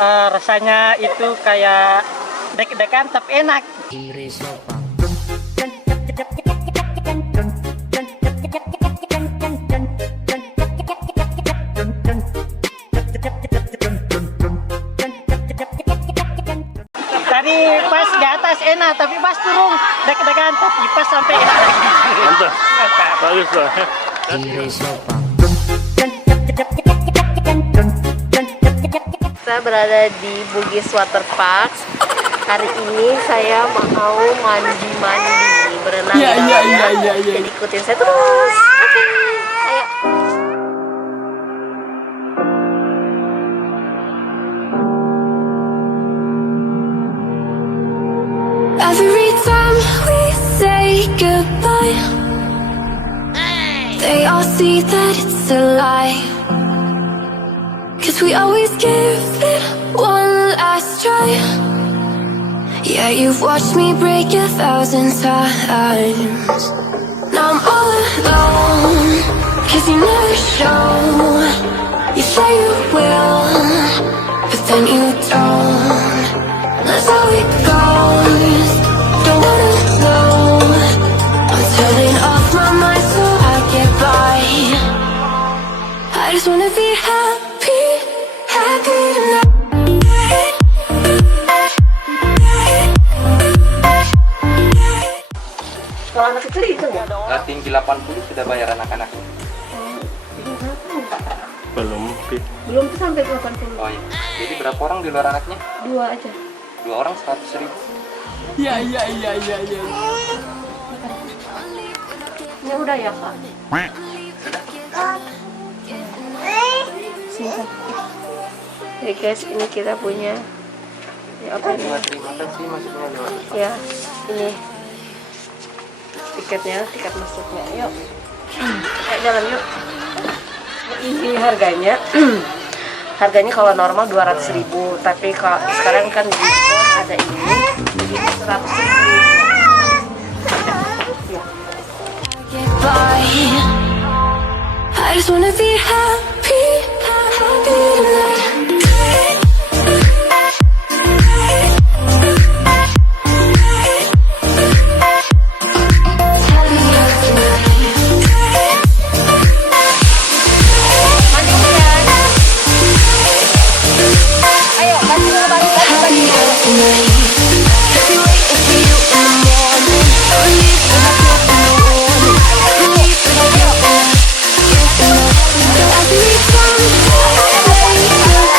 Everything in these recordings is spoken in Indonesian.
Rasanya itu kayak deg-degan tapi enak. Tadi pas di atas enak, tapi pas turun deg-degan, tapi pas sampai enak lagi. Mantap. Bagus lah. Saya berada di Bugis Water Park. Hari ini saya mau mandi-mandi, berenang. Iya. Jadi ikutin saya terus. Oke, ayo. Every time we say goodbye, they all see that it's a lie. 'Cause we always give it one last try. Yeah, you've watched me break 1,000 times. Now I'm all alone, 'cause you never show. You say you will, but then you don't. That's how it goes. Don't wanna know. I'm turning off my mind so I get by. I just wanna be happy, happy tonight. Kalau anak kecil itu ya? Tinggi 80 sudah bayar anak-anak. Belum. Belum tuh sampai 80. Oh iya. Jadi berapa orang di luar anaknya? 2 aja. 2 orang 100.000. Iya. Ini udah ya, Kak? Sini. Oke guys, ini kita punya ya, apa ini? Terima kasih masuknya lewat. Ya, ini tiket masuknya. Yuk. Ayo jalan yuk. Ini harganya. Harganya kalau normal 200.000, tapi kalau sekarang kan diskon ada ini 100.000. Ya. I just wanna be happy, happy tonight. Every time I say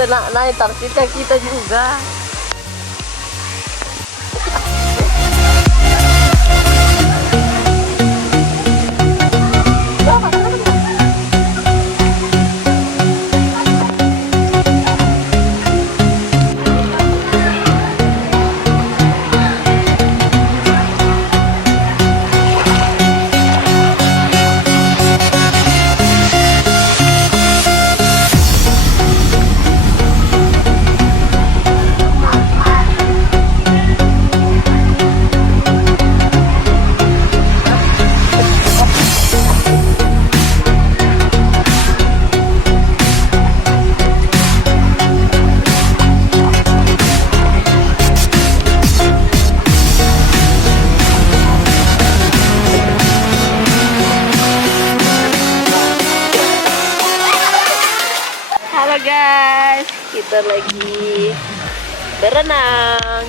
Kita naik targetnya kita juga. Halo guys, kita lagi berenang.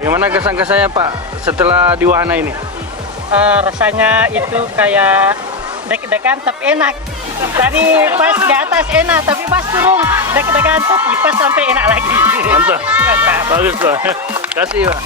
Gimana kesan-kesannya Pak setelah di wahana ini? Rasanya itu kayak deg-degan tapi enak. Tadi pas di atas enak, tapi pas turun deg-degan tapi pas sampai enak lagi. Mantap. Mantap. Bagus Pak. Kasih Pak.